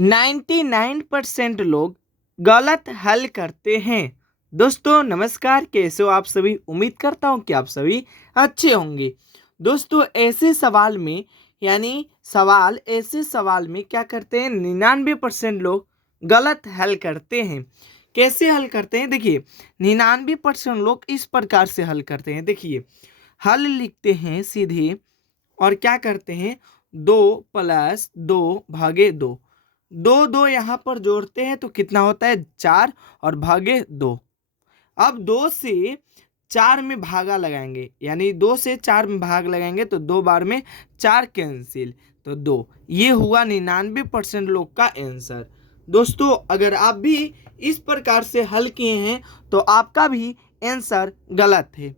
99% लोग गलत हल करते हैं। दोस्तों नमस्कार, कैसे हो आप सभी। उम्मीद करता हूँ कि आप सभी अच्छे होंगे। दोस्तों ऐसे सवाल में क्या करते हैं, 99% लोग गलत हल करते हैं। कैसे हल करते हैं, देखिए 99% लोग इस प्रकार से हल करते हैं। देखिए हल लिखते हैं सीधे और क्या करते हैं, 2+2 भागे 2, दो दो यहाँ पर जोड़ते हैं तो कितना होता है, 4 और भागे 2। अब 2 से 4 में भागा लगाएंगे, यानी 2 से 4 में भाग लगाएंगे तो 2 बार में 4 कैंसिल, तो 2। ये हुआ 99% लोग का आंसर। दोस्तों अगर आप भी इस प्रकार से हल किए हैं तो आपका भी आंसर गलत है,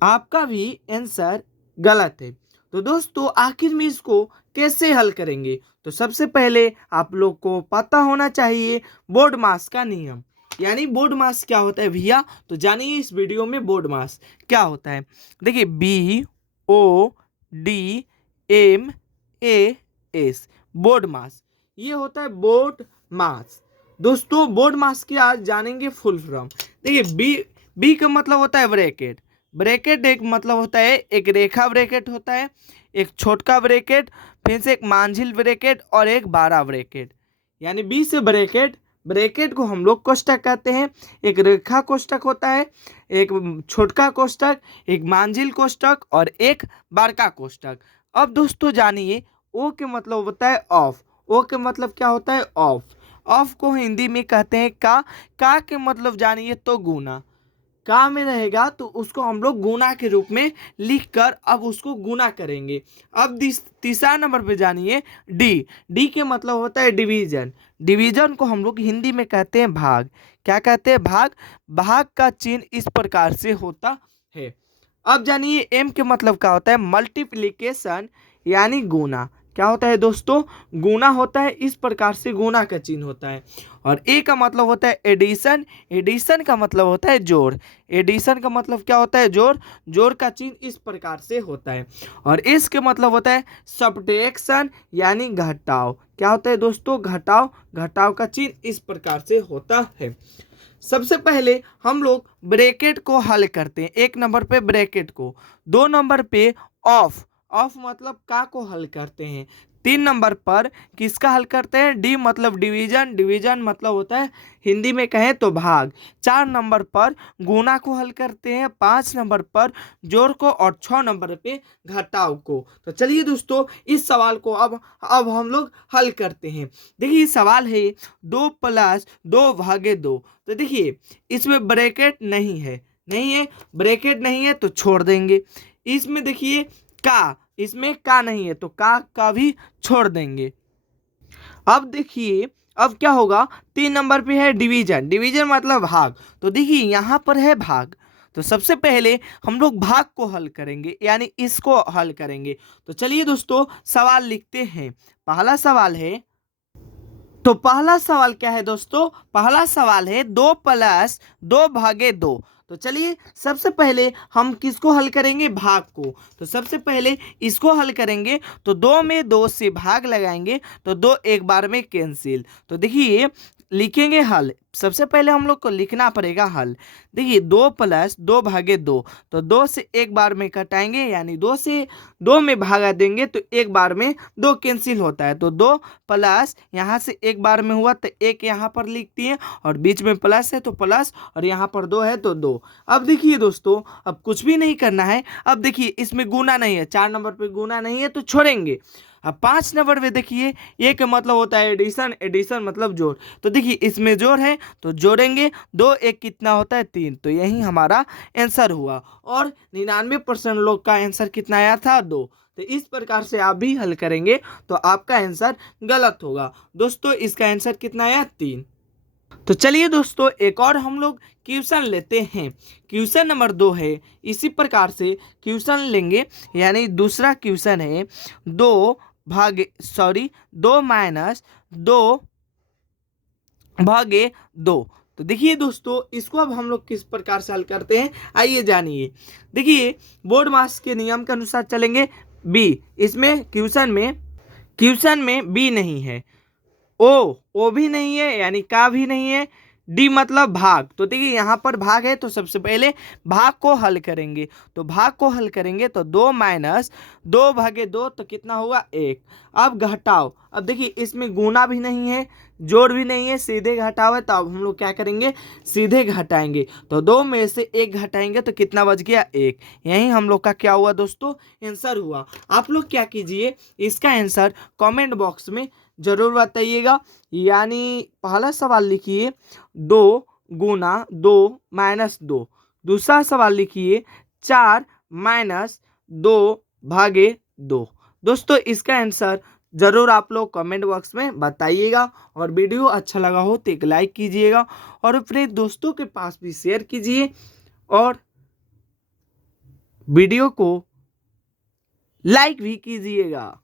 आपका भी आंसर गलत है। तो दोस्तों आखिर में इसको कैसे हल करेंगे, तो सबसे पहले आप लोग को पता होना चाहिए बोर्ड मास का नियम। यानी बोर्ड मास क्या होता है भैया, तो जानिए इस वीडियो में बोर्ड मास क्या होता है। देखिए BODMAS बोर्ड मास, ये होता है बोर्ड मास। दोस्तों बोर्ड मास की आज जानेंगे फुल फॉर्म। देखिए बी का मतलब होता है ब्रैकेट। ब्रैकेट एक मतलब होता है, एक रेखा ब्रैकेट होता है, एक छोटका ब्रैकेट, फिर से एक मांझिल ब्रैकेट और एक बारह ब्रैकेट। यानी बी से ब्रैकेट, ब्रैकेट को हम लोग कोष्टक कहते हैं। एक रेखा कोष्टक होता है, एक छोटका कोष्टक, एक मांझिल कोष्टक और एक बारका कोष्टक। अब दोस्तों जानिए ओ के मतलब होता है ऑफ। ओ के मतलब क्या होता है, ऑफ। ऑफ को हिंदी में कहते हैं का के मतलब जानिए तो गुना। का में रहेगा तो उसको हम लोग गुना के रूप में लिखकर अब उसको गुना करेंगे। अब तीसरा नंबर पे जानिए डी। डी के मतलब होता है डिवीजन। डिवीजन को हम लोग हिंदी में कहते हैं भाग। क्या कहते हैं, भाग। भाग का चिन्ह इस प्रकार से होता है। अब जानिए एम के मतलब क्या होता है, मल्टीप्लिकेशन यानी गुना। क्या होता है दोस्तों, गुना होता है, इस प्रकार से गुना का चिन्ह होता है। और ए का मतलब होता है एडिशन। एडिशन का मतलब होता है जोड़। एडिशन का मतलब क्या होता है, जोड़। जोड़ का चिन्ह इस प्रकार से होता है। और इस के मतलब होता है सब्ट्रैक्शन यानी घटाव। क्या होता है दोस्तों, घटाव। घटाव का चिन्ह इस प्रकार से होता है। सबसे पहले हम लोग ब्रैकेट को हल करते हैं। एक नंबर पे ब्रैकेट को, दो नंबर पे ऑफ। ऑफ मतलब का को हल करते हैं। तीन नंबर पर किसका हल करते हैं, डी मतलब डिवीजन। डिवीजन मतलब होता है हिंदी में कहें तो भाग। चार नंबर पर गुना को हल करते हैं। पाँच नंबर पर जोड़ को और छः नंबर पे घटाव को। तो चलिए दोस्तों इस सवाल को अब हम लोग हल करते हैं। देखिए सवाल है 2+2 भागे 2। तो देखिए इसमें ब्रैकेट नहीं है, ब्रैकेट नहीं है तो छोड़ देंगे। इसमें देखिए इसमें का नहीं है तो का भी छोड़ देंगे। अब देखिए अब क्या होगा, तीन नंबर पे है डिवीजन। डिवीजन मतलब भाग। तो देखिए यहाँ पर है भाग, तो सबसे पहले हम लोग भाग को हल करेंगे, यानी इसको हल करेंगे। तो चलिए दोस्तों सवाल लिखते हैं। पहला सवाल है, तो पहला सवाल क्या है दोस्तों, पहला सवाल है 2+2 भागे 2। तो चलिए सबसे पहले हम किसको हल करेंगे, भाग को। तो सबसे पहले इसको हल करेंगे तो 2 में 2 से भाग लगाएंगे तो 2 एक बार में कैंसिल। तो देखिए लिखेंगे हल। सबसे पहले हम लोग को लिखना पड़ेगा हल। देखिए 2+2 भागे 2, तो 2 से एक बार में कटाएंगे, यानी 2 से 2 में भागा देंगे तो एक बार में 2 कैंसिल होता है। तो 2 प्लस यहाँ से एक बार में हुआ तो एक यहाँ पर लिखती है और बीच में प्लस है तो प्लस, और यहाँ पर 2 है तो 2। अब देखिए दोस्तों अब कुछ भी नहीं करना है। अब देखिए इसमें गुना नहीं है, 4 नंबर पे गुना नहीं है तो छोड़ेंगे। अब 5 नंबर पे देखिए ये का मतलब होता है एडिशन। एडिशन मतलब जोड़। तो देखिए इसमें जोड़ है तो जोड़ेंगे, 2 एक कितना होता है 3। तो यही हमारा आंसर हुआ। और 99% लोग का आंसर कितना आया था, 2। तो इस प्रकार से आप भी हल करेंगे तो आपका आंसर गलत होगा। दोस्तों इसका आंसर कितना आया, 3। तो चलिए दोस्तों एक और हम लोग क्वेश्चन लेते हैं। क्वेश्चन नंबर 2 है, इसी प्रकार से क्वेश्चन लेंगे। यानी दूसरा क्वेश्चन है 2+2 भागे 2। तो देखिए दोस्तों इसको अब हम लोग किस प्रकार से हल करते हैं, आइए जानिए। देखिए बोर्ड मास के नियम के अनुसार चलेंगे। बी, इसमें क्वेश्चन में बी नहीं है, ओ भी नहीं है यानी का भी नहीं है। डी मतलब भाग, तो देखिए यहाँ पर भाग है तो सबसे पहले भाग को हल करेंगे। तो भाग को हल करेंगे तो 2 माइनस 2/2 तो कितना होगा 1। अब घटाओ, अब देखिए इसमें गुना भी नहीं है, जोड़ भी नहीं है, सीधे घटाओ है, तो अब हम लोग क्या करेंगे, सीधे घटाएंगे। तो 2 में से 1 घटाएंगे तो कितना बच गया 1। यही हम लोग का क्या हुआ दोस्तों, आंसर हुआ। आप लोग क्या कीजिए, इसका आंसर कमेंट बॉक्स में जरूर बताइएगा। यानी पहला सवाल लिखिए 2 गुना 2 - 2। दूसरा सवाल लिखिए 4 - 2/2। दोस्तों इसका आंसर जरूर आप लोग कमेंट बॉक्स में बताइएगा। और वीडियो अच्छा लगा हो तो एक लाइक कीजिएगा और अपने दोस्तों के पास भी शेयर कीजिए और वीडियो को लाइक भी कीजिएगा।